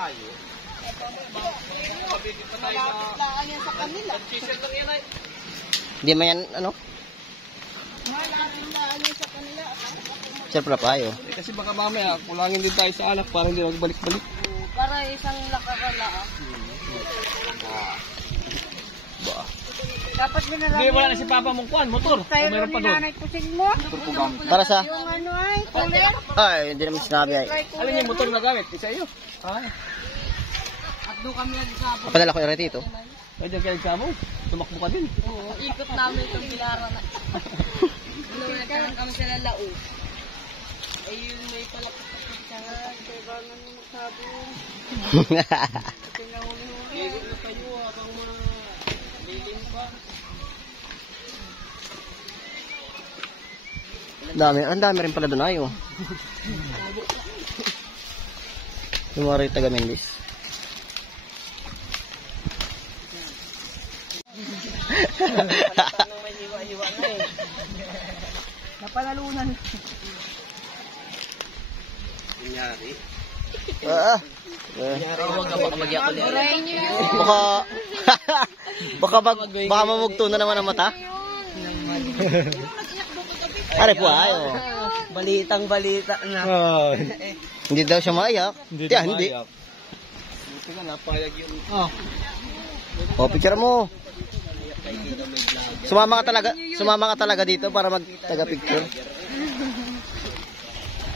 malayo. Malapit lang yan sa kanila. Hindi man yan, ano? Malapit lang yan sa kanila. Siyempre pa tayo. Kasi baka mamaya, kulangin din tayo sa anak para hindi magbalik-balik. Para isang lakakala. Ba? Dapat binalami. Hindi, wala na si Papa mong kuhan, motor. Tayo Meron ni pa doon. nanay kusing mo. Para sa... Yung ano ay, kulit. Ay, hindi naman sinabi ay. Alin yung motor na gamit? Isa iyo. At doon kami nagsabot. Kapadala ko yung rete ito. Ay, dyan kayo nagsamo. Tumakbo ka din. Oo, ikot namin itong bilaran na. Nagkaroon kami sa lalao. Ayun, may palapit-lapit siya. Kaya ba naman magsabong? Tinahuli-huli. Ikot na kayo habang mga lilim pa. Ang dami rin pala doon ayo. Yung mga rin taga Mendes. Nang may hiwa-hiwa na eh. Napanalunan. Kunyari. Huwag ka baka mag-iyak ulit. Burahin nyo yun. Baka mamugto na naman ang mata. Are po ayo. Balitang balita na. Hindi daw siya maiyak. Hindi. Buti ka, napayag yun. O, picture mo. Sumama ka talaga dito para mag-taga-picture.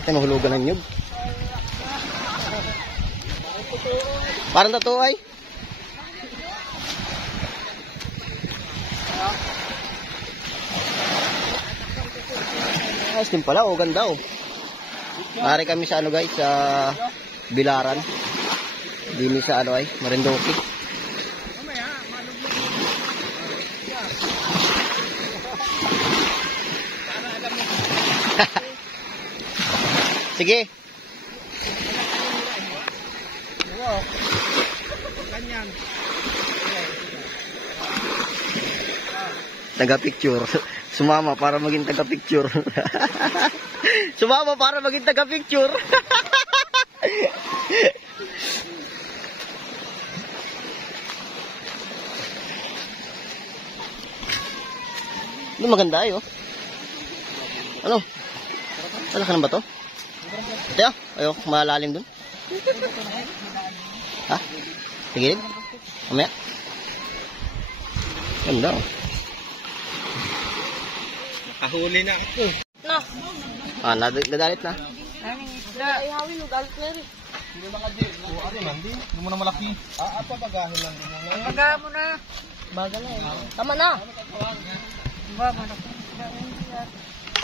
Ito, mahulugan ng nyug. Parang totoo ay. Ayos din pala, o ganda o. Nari kami sa ano guys, sa Bilaran. Dini sa ano ay, Marinduque. Sige. Taga-picture. Sumama para maging taga-picture. Sumama para maging taga-picture. Ano maganda ayo. Ano? Wala ka ng bato? Ito, ayo, malalim dun. Ha? Tigilid? Mamaya? Ganda oh. Nakahuli na ako. No. Nadalit na. Ay, hawin mo, galit na rin. Hindi naka-deal. Ano man, di? Hindi mo na malaki. Pagahin lang din mo. Pagahan mo na. Bagal na eh. Tama na. Ba, manak.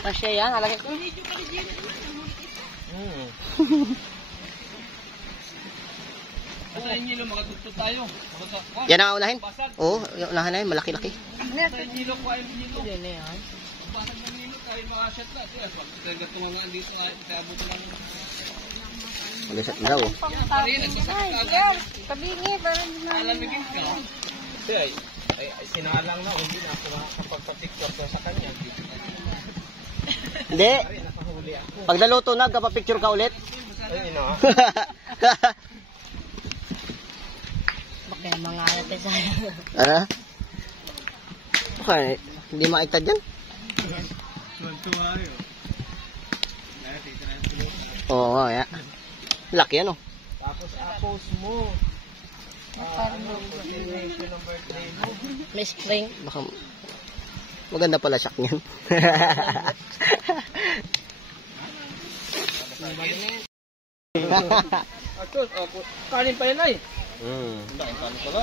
Kasya yan, halagay ko. Sa inyo makatugtog tayo. Yan ang unahin? Oo, yung unahin na yun, malaki-laki. Sa inyo ko ay dito. Yan na yan. Basag na nilo tayo makashot na. Pag tumangaan dito ay abot lang. Magasat na daw. Ay, yan. Kabingi, parang hindi na. Alamigin ka. Kasi ay sinalang na. Hindi na ako makakapagpa-picture sa kanya. Hindi. Nakahuli ako. Pag naluto na, kapapicture ka ulit. Ay, ino. Bakit mga ate sa'yo? Ano? Okay, hindi maiktad yan? Oo nga, ya. Laki yan, oh. Tapos apples mo. Continuation ng birthday mo. May spring. Baka maganda pala siyak niyan. Kanin pa yan ay. Kanin pala.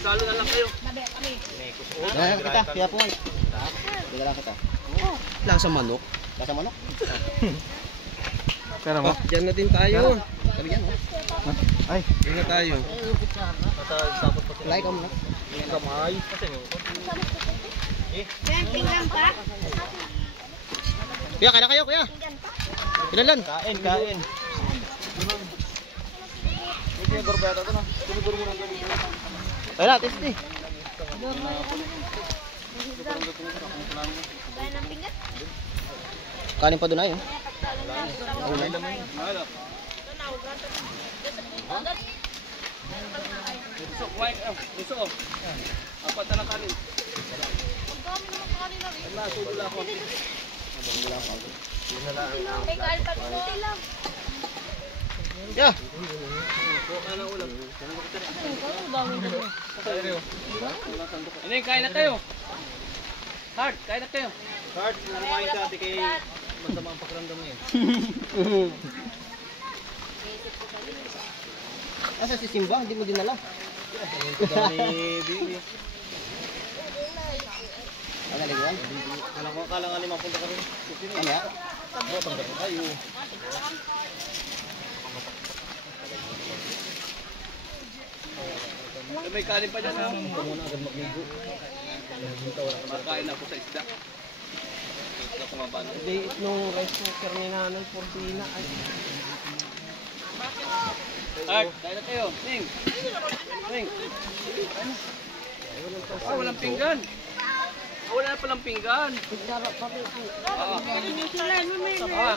Salo na lang kayo. Dala kita, kaya po ay. Dala kita. Lasa manok. Lasa manok? Pero mo? Diyan na din tayo. Sabi yan, oh. Ay, diyan na tayo. Like ka muna. Kamay. Camping lang pa? Kuya, kaya kayo, kuya. Ilalan. Kain. Ini gorbeta to na. Siguro mo nang Ay na, test eh. Kanin pa doon ay, oh. May laman. Wala. Gusto, kumain ka. Gusto ko. Apat na lang kanin. Wala, sulo lang ako. Yeah. Kuha na ulam. Ini, kain na tayo. Hard, kain na tayo. Hard, kumain ka. Di kay masama ang pakiramdam mo yun. Asa si Simba? Hindi mo dinala. Ano liguan? Kala nga 50 ka rin. Ano ya? Ayo. May kanin pa dyan ha. Ito muna agad magligo. Makain ako sa isda. Ito kumabano. Hindi, nung rice cooker ni nanay, Portina. Ay. Art, kain na tayo. Ning. Ning. Ah, walang pinggan. Ah, wala na palang pinggan.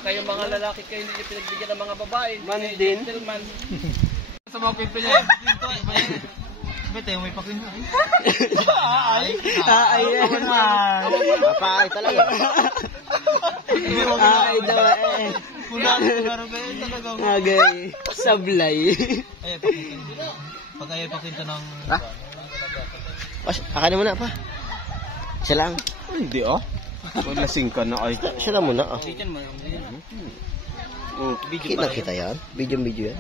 Kayong mga lalaki kayo hindi niyo pinagbigyan ng mga babae. Man din. Gentleman. Sa mga kwento niya. Bete, may pakwento. Ay naman. Papaay talaga. Ay daw eh. Kularo kayo talaga. Agay. Sablay. Ay, pakwento. Pag ayaw pakwento ng... Ha? Pas, akanin mo na pa. Isa lang. Hindi ah. Maglasing ka na ay. Siya lang muna ah. Diyan mo. Kita kita yan. Video yan.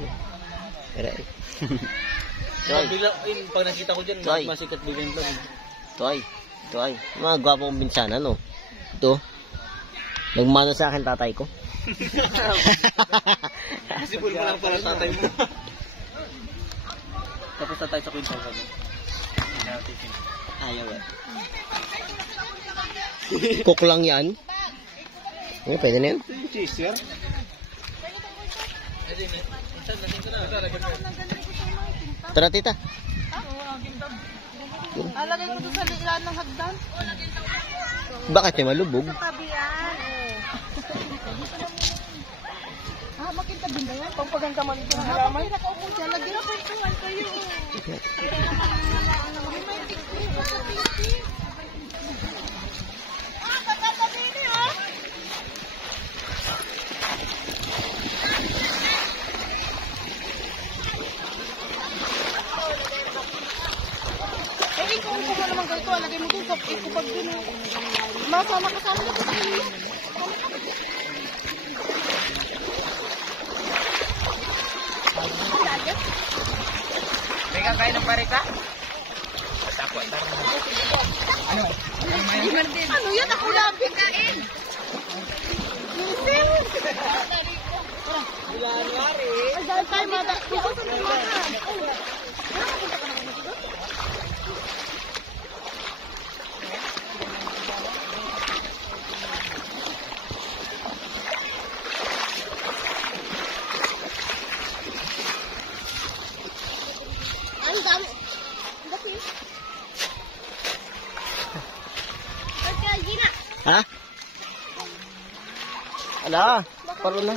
Aray. Toy. Pag nakita ko dyan, Toy. masikat bigyan vlog. Toy. Mga gwapo kong binsana, no? Ito. Nagmano sa akin tatay ko. Sipul mo lang pala tatay mo. Tapos na tayo sa kwento ko. Ayaw eh. Cook lang yan. Oh, pwede na yan. Chaser? Tara, tita. Alagay ko doon sa lilan ng hagdan. Bakit may malubog? Tabian. Makinta din ba yan? Pagpaganda man ito ng halaman. Nakaupo dyan. Lagyan ako ito. Kayo. Kung mo naman ganito, alagay mo dun sa ikupag dun. Masama kasama na sa kanila. May kakain ng barika? Ano yan? Ako lang pikain. Ay, dahil tayo madakti. Ako sa mga. Ang dami. Dati. Pagka, Gina. Ha? Ala, paro na.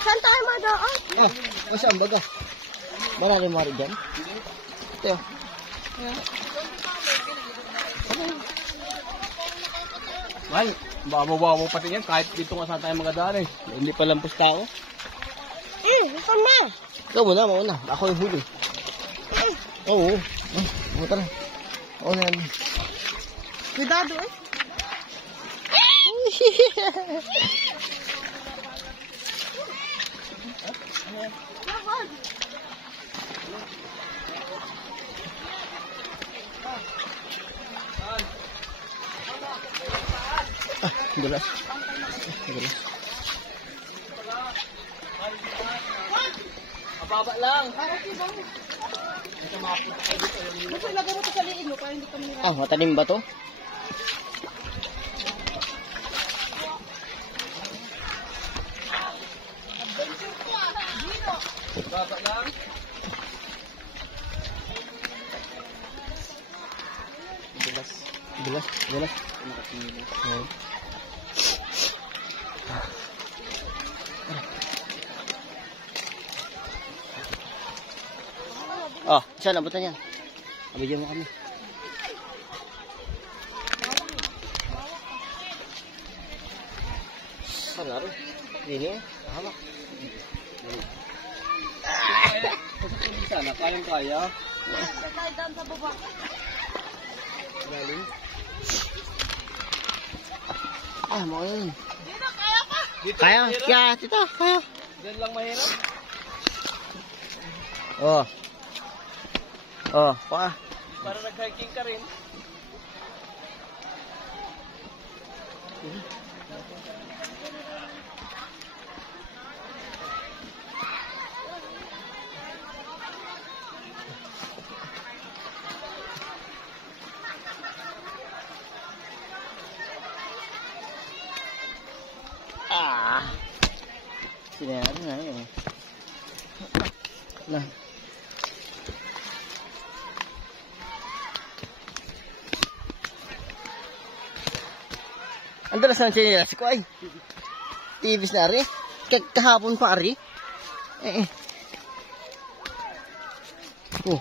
Saan tayo madaan? Ah, masaan baga? Marami mari dyan. Ito. Mal, babaw pati yan kahit dito nga saan tayo magadaan eh. Hindi pa lampos tao. Ito na. Ikaw muna, mauna. Ako yung huli. Oo. Oo, tara. Oo na yan. Cuidado eh. Dulas. Dulas. Mababa lang. Gusto ilagay mo ito sa liin mo para hindi kami nila. Ah, matalim ba to? Mababa lang. Dulas. Dulas. Dulas. Oo. Oh, isa nabutan yan. Abigyan mo kami. Ano rin? Ini hawak. Sana kayang kaya. Kahit daan sa baba. Galing. Ah, mo yun. Dito, kaya pa. Dito Kaya, mahirap. kaya, tita, kaya. Diyan lang mahirap. Oh. Oh, pa. Para nag-hiking ka rin. Ah. Sinabi na yun. Nah. Ang dalas ng chinelas ko ay. Tibis na rin. Kahapon pa rin. Oh.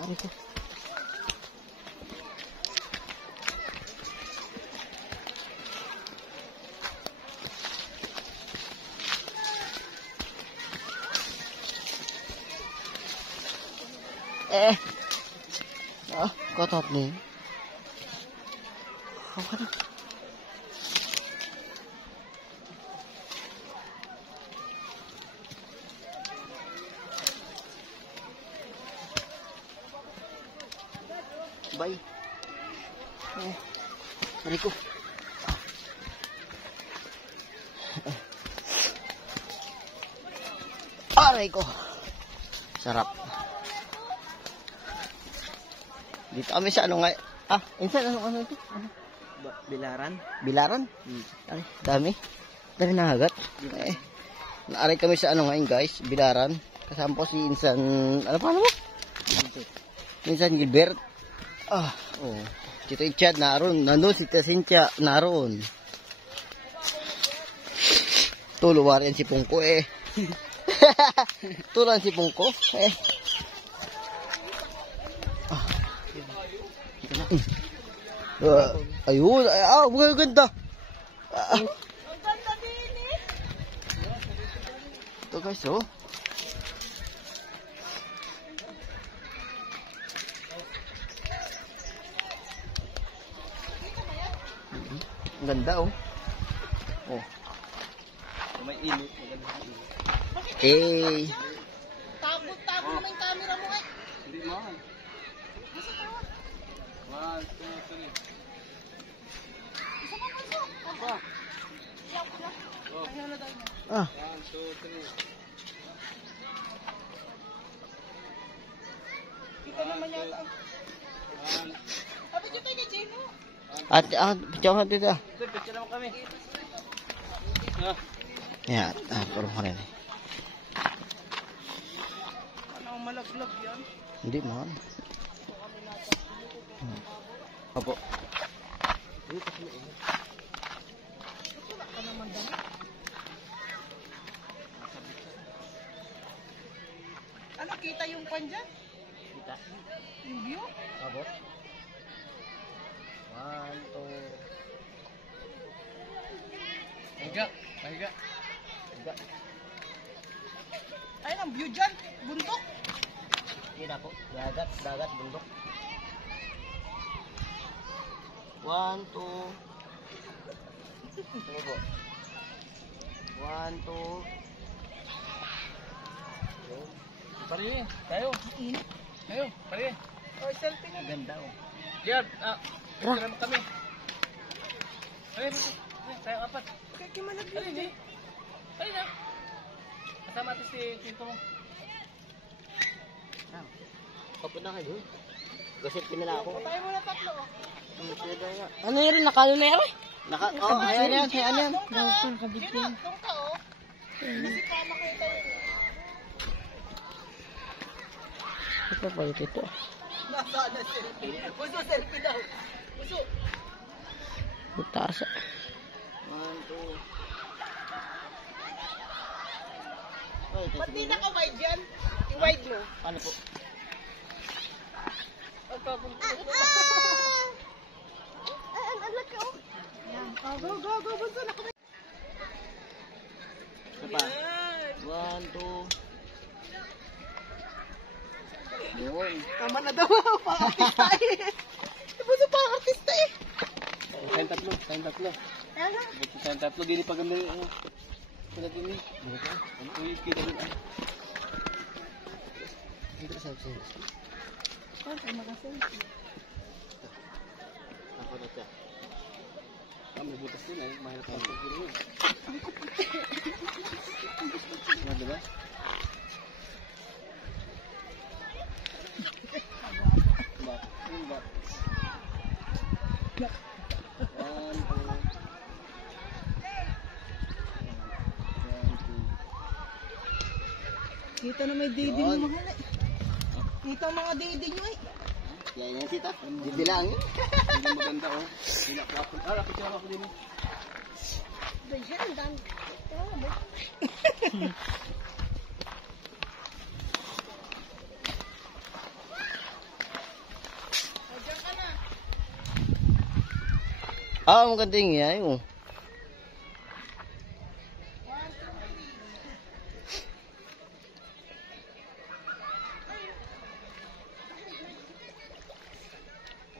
Ari ko. Kotot nih. Apa nih? Bye. Rico. Aray ko. Sarap. Dito kami sa ano nga. Ah, insan ano ito? Ano? Bilaran. Bilaran? Ay, dami. Dami na hagat. Naaray kami sa ano ngayon guys, Bilaran. Kasama po si Insan, ano pa mo? Insan Gilbert. Ah, oh. Tito Ichad naroon. Nandun si Tita Cynthia naroon. Tuluwarin si Pungko eh. Tulan si Pungko eh. Ayun, magaganda. Ang ganda din eh. Ito guys, oh. Ang ganda, oh. Oh. May init. Eh. Tabo naman yung camera mo eh. Hindi mahal. Nasa tawa. 1, 2, 3. Isa pa puso. Apa? Iyak ko na. Ayaw na daw niya. Ah. 1, 2, 3. Kita naman yata. Sabi dito ni Gino. Picture natin ito. Sir, picture naman kami. Ah. Yan, parang ko rin eh. Ano malaglag yan? Hindi man. Opo. Wala ka naman dami. Ano kita yung pan dyan? Kita. Yung view? Abo. 1, 2. Higa. Higa. Higa. Ayun ang view dyan. Bundok. Kita po. Dagat, bundok. 1, 2. Ito po. 1, 2. Pare, tayo. Init. Tayo, pare. O, selfie na. Ganda oh. Diyan, picture naman kami. Ay, tayo apat. Kaya kimalaglag Ay, dyan. Ay na. Kasama natin si Tito mo. Kapag na kayo. Gasip pinala ako. Tayo muna tatlo. Ano yun? Nakalo na yan? Ayan yan. Ayan yan. Doon ka oh. Gino, doon ka oh. Kasi pa makita yun. Ito pa ito. Nasaan na selfie? Puso selfie daw. Puso. Butasa. 1, 2. Ba't di naka-wide yan? I-wide mo. Paano po? Ang laki oh. Yan. Go. Bunso na kami. Isa pa. 1, 2. Yun. Tama na daw. Pang-artista eh. Bunso pang-artista eh. Sayang tatlo. Ano? Sayang tatlo. Gini pa ganda yung pala gini. Ano ko yung kita din. Dito sa sa'yo. Ako na siya. May butas din eh. Mahirap ang pagkiro yun. Diba? Kita na may didi mo mahal eh. Kita ang mga didi nyo eh. Yan yan tita. Dibilang yun. Hindi maganda oh. Hindi napapon. Rapit siya ako din eh. Diyan, ang dami. Maganda yung yan. Oh.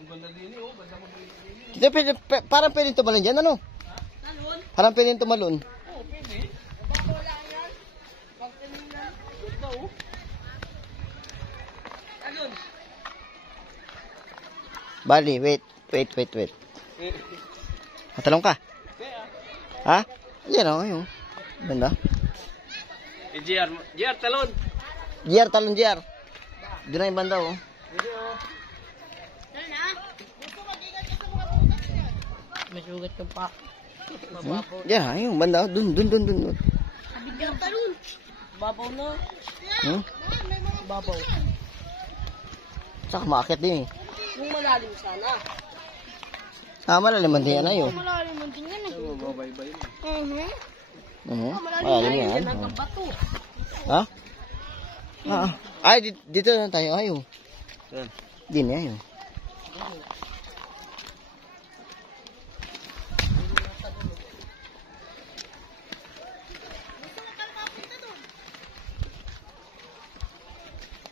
Ang ganda din eh oh. Ganda mo din eh. Tita, parang pwedeng tumalon dyan, ano? Talon? Parang pwedeng tumalon. Oo, pwede. Bako lang yan. Pag tinilan. Ganda oh. Talon? Bali, wait. Eh. Matalong ka. Kaya. Ha? Yan o, yun. Ganda. Eh, GR talon. GR, talon GR. Doon na yung banda oh. Pwede oh. Talon ha? Gusto mag-ingat ka sa mga butas yan. May sugat ka pa. Yan ha, yung banda. Dun. Abigyan talon. Babaw na. Hmm? May mga Babaw. Saka maakit din eh. yung malalim sana. Malalim man din yan ayo. Malalim mo din yan eh. Mabay-bay mo. Malalim yan. Yan ang bato. Ha? Ay, dito na tayo ayo. Yan. Din ayo.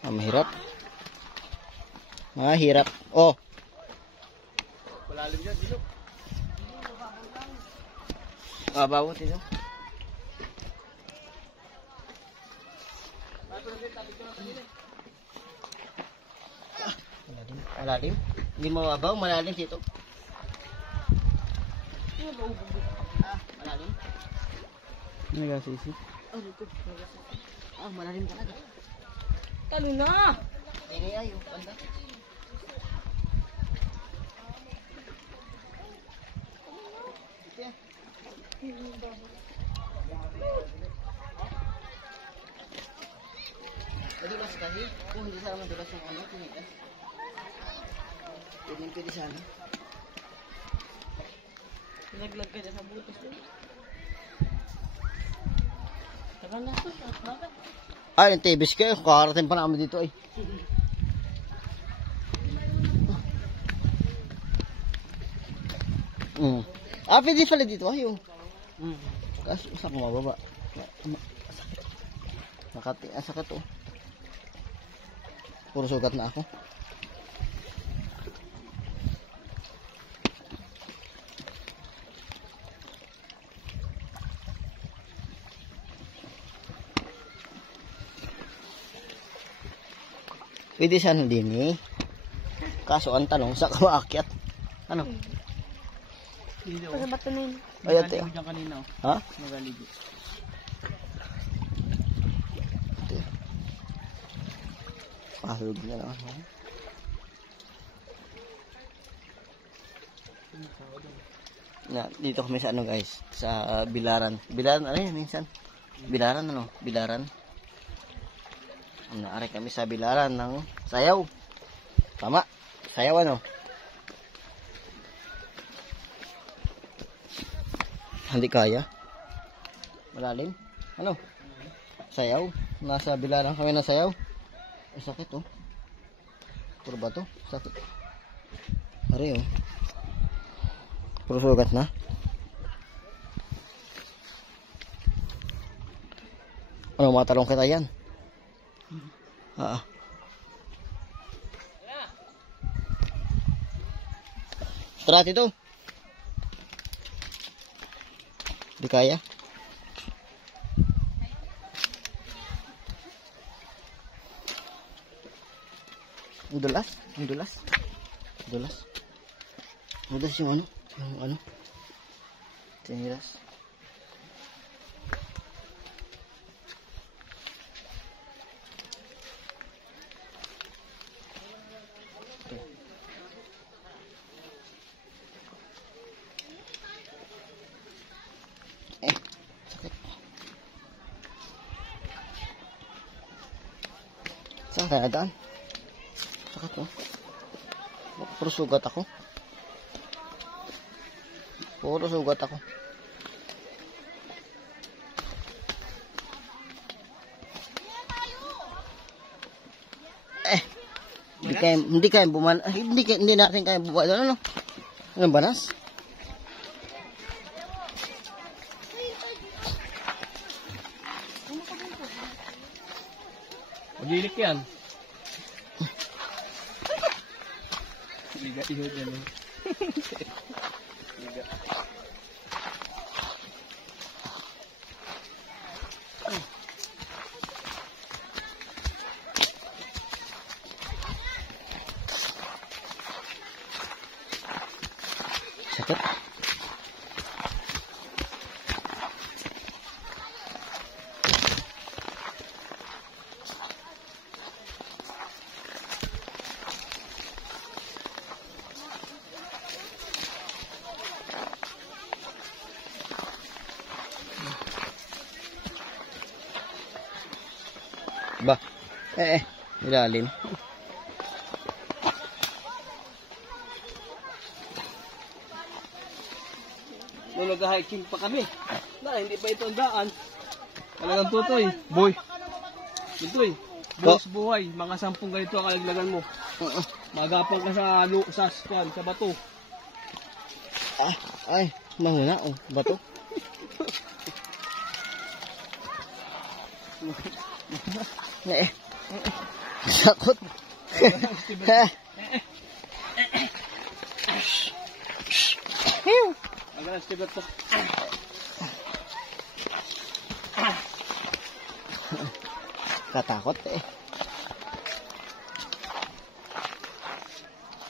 Mahirap. Mahirap. Oh. Malalim dyan, dito. Bawat ito. Malalim. Hindi mo mababaw, malalim dito. Malalim. Nagasisi. Malalim talaga. Talo na! Ini ayo, banda. Madulas kasi, kung hindi sana madulas yung ano, tinigas. Pwede sana. Naglag ka dyan sa butas ko. Tagal na ito. Bakit? Ay, yung tibis kayo. Kakarating pa namin dito ay. Pwede pala dito ay. Kasi isa ko mababa. Sakit oh. Puro sugat na ako. Pwede sana din eh. Kaso ang tanong, sa kumaakyat? Ano? Pag bato na yun. Ay, ate. Diyan kanina oh. Ha? Nagaligo. Pahulog niya naman. Dito kami sa ano guys, sa Bilaran. Bilaran, ano yun minsan? Bilaran ano? Bilaran. Naari kami sa Bilaran ng sayaw. Tama. Sayaw ano? Hindi kaya. Malalim. Ano? Sayaw. Nasa bilaran kami ng sayaw. Ay, sakit oh. Puro ba to? Sakit. Ari oh. Puro sugat na. Ano, matalong kita yan? Tara, Tito. Di kaya. Ang dulas. Ang dulas. Dulas. Dulas yung ano. Yung ano. Tinilas. Sakit. Saan ka nadaan? Sakit oh. Puro sugat ako. Puro sugat ako. Hindi kaya buman, hindi natin kaya buwan. Ano? Anong banas? Magilik yan. Liga-ihod yan. Liga. Sakit. Ba, ilalim. Nung nag-hiking pa kami, hindi pa ito ang daan. Talagang tutoy, boy. Tutoy, buwas buhay, mga 10 ganito ang kalaglagan mo. Magapang ka sa bato. Ay, mahuna oh, bato. Sakot. Agalas tibat to. Katakot eh.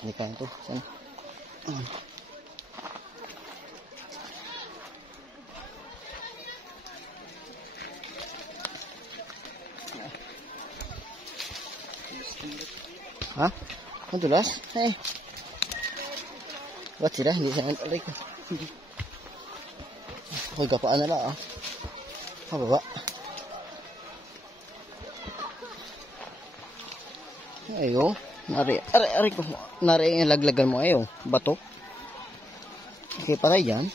Hindi kaya ito. Saan? Ha? Ang dulas? Ba't sila? Hindi sila aray ko. Ako'y gapaan na lang ah. Hababa. Ayo. Aray ko. Nari yung laglagan mo ayo. Bato. Okay, patay yan.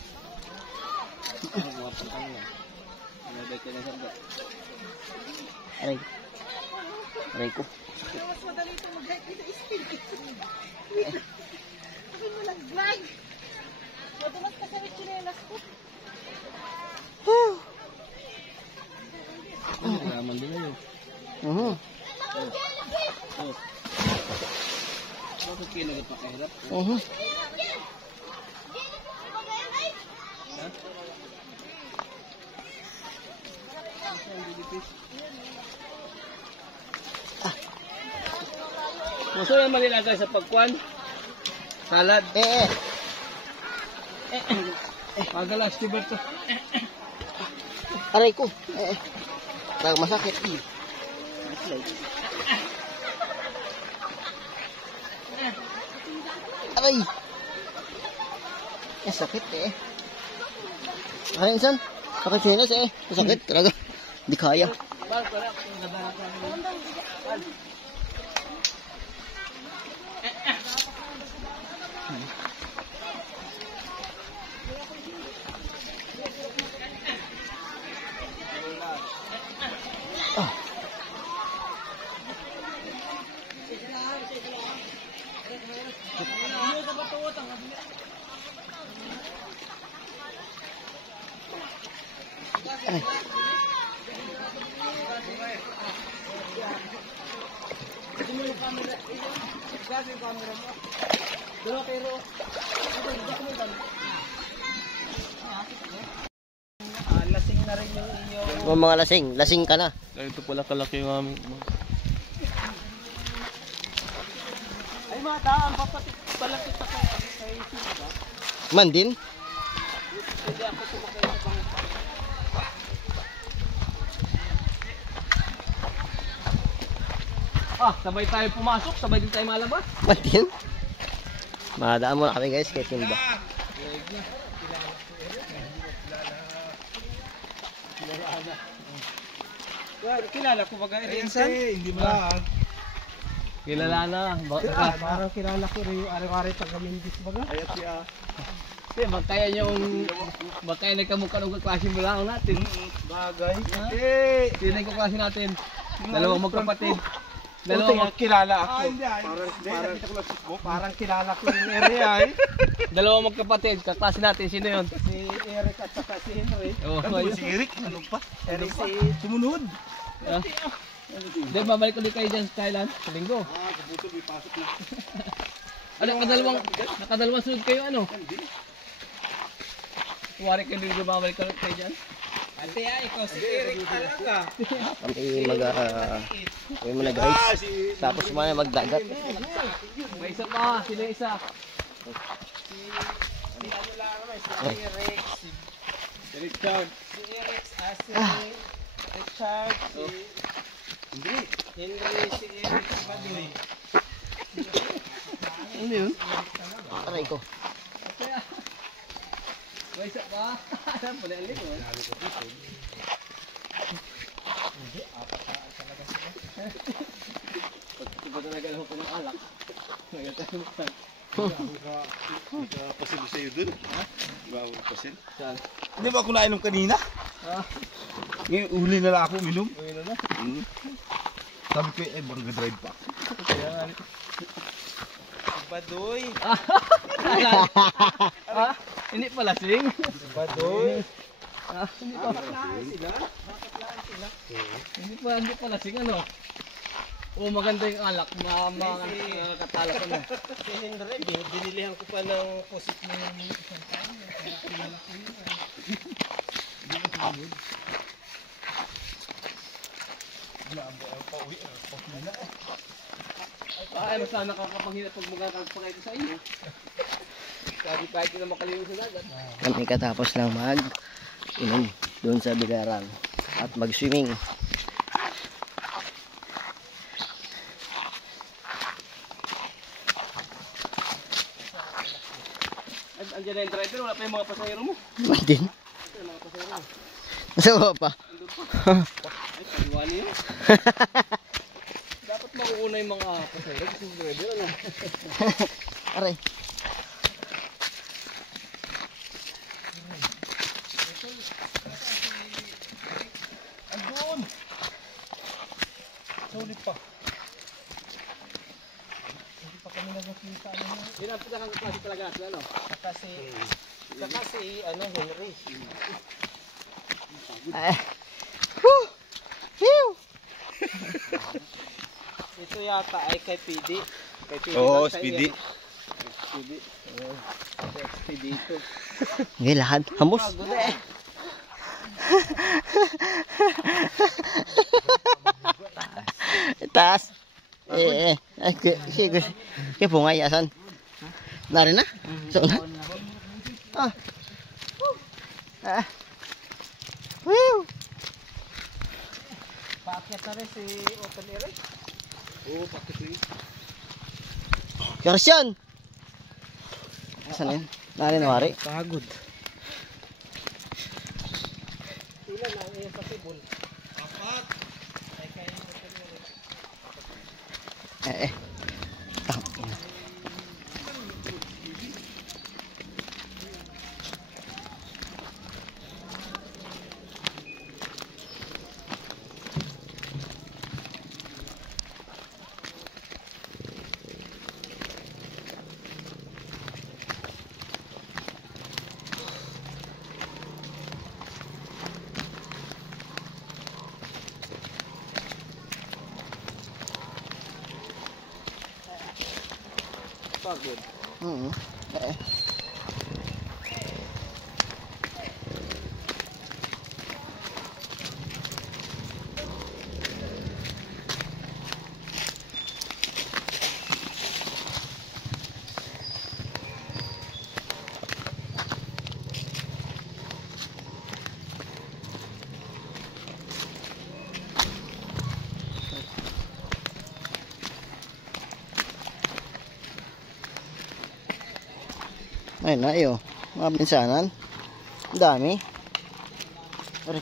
Aray ko. Mas madali ito mag-hike dito is kasi mo lang vlog. Madumas ka sa chinelas ko. Raman din yun. Bakit kinagat pa kahirap? Gusto naman nilagay sa pagkwan? Salad? Pagalas, Tiberto. Aray ko. Talagang masakit. Aray. Sakit eh. Aray, insan. Sakit sinas eh. Sakit talaga. Hindi kaya. Lasing na rin yung inyo. Mga lasing. Lasing ka na. Ito pala kalaki yung aming. Ay mga daan, papatik palapit ako sa isip ba? Man din. Hindi ako tumakay sa bangka. Sabay tayo pumasok, sabay din tayo malabas. Man din. Madaan muna kami guys kay Simba. Kilala ko baga Insan? Hindi ba? Kilala na. Parang kilala ko rin yung ari-ari taga-Mindis baga. Ayat siya. Hindi, magkaya nagkamukha ng kaklase mo lang natin. Bagay. Sino yung kaklase natin? Dalawang magkapatid. Dalawang kilala ako. Parang kilala ko yung area eh. Dalawang magkapatid, kaklase natin. Sino yun? Si Eric at saka si Henry. Si Eric? Ano pa? Eric si sumunod. Hindi, babalik ulit kayo dyan sa Thailand. Sa linggo. Kabuto, may pasok na. Nakadalawang sunod kayo ano? Kuwari kayo dito, babalik ulit kayo dyan. Ate ikaw si Eric talaga. Kami kami muna guys. Tapos muna magdagat. May isa pa, sino yung isa? Si ano lang naman, si Eric, si Richard. Eric, si Richard, si Henry, si Eric, si Badoy. Ano yun? Aray ko. May isa pa. Saan po nalik mo? Pag talaga lang ko ng alak. Nagatalukan. Pasil sa'yo dun. Bago pasil. Saan? Hindi ba ako nainom kanina? Ngayon, uli na lang ako uminom. Uwi na na. Sabi ko, barga drive pa. Kaya nga. Badoy. Hindi pala sing. Badoy. Hindi pa Hindi pala sing ano. Oh, maganda yung alak. Makakatala ko na. Si Henry, binilihan ko pa ng pusit na yung isang taon. Ay, mas sana nakakapanghirap pag magkakagpakay ko sa inyo. Sabi kahit na makalimutan sa dagat. Kami katapos lang inom doon sa Bilaran at mag-swimming. Andiyan na yung driver, wala pa yung mga pasahero mo. Man din. Yung mga pasahero. Nasa baba pa. Andun pa. Ay, paliwani yun. Dapat makuuna yung mga pasahero kasi yung driver, ano? Aray. Andun! Sulit pa. Hindi pa kami nagkakita ano. Yun ang pinakakaklase talaga natin, ano? Saka si Henry. Woo! Phew! Ito yata ay kay PD. Kay PD Oo, lang tayo PD. yan. PD. Oo. PD ito. Ngayon lahat. Hamos. Taas. Sige. Kaya pungay asan? Nari na? So na? Woo! Paakyat na rin si Open Eric. Oo, bakit rin? Karsyan! Asan na yun? Nari na wari? Pagod. Ilan na ang iyong pasibol? Apat. Ay kaya yung Open Eric. Tangina. Pagod. Eh. Ayun na, iyo. Mga pinsanan. Ang dami. Aray.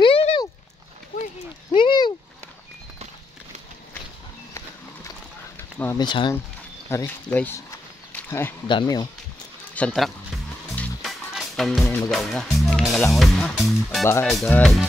Wiw! Wiw! Mga pinsanan. Aray, guys. Ay, dami oh. Isang truck. Kami na yung mag-auna. Mga nalangoy. Bye, guys.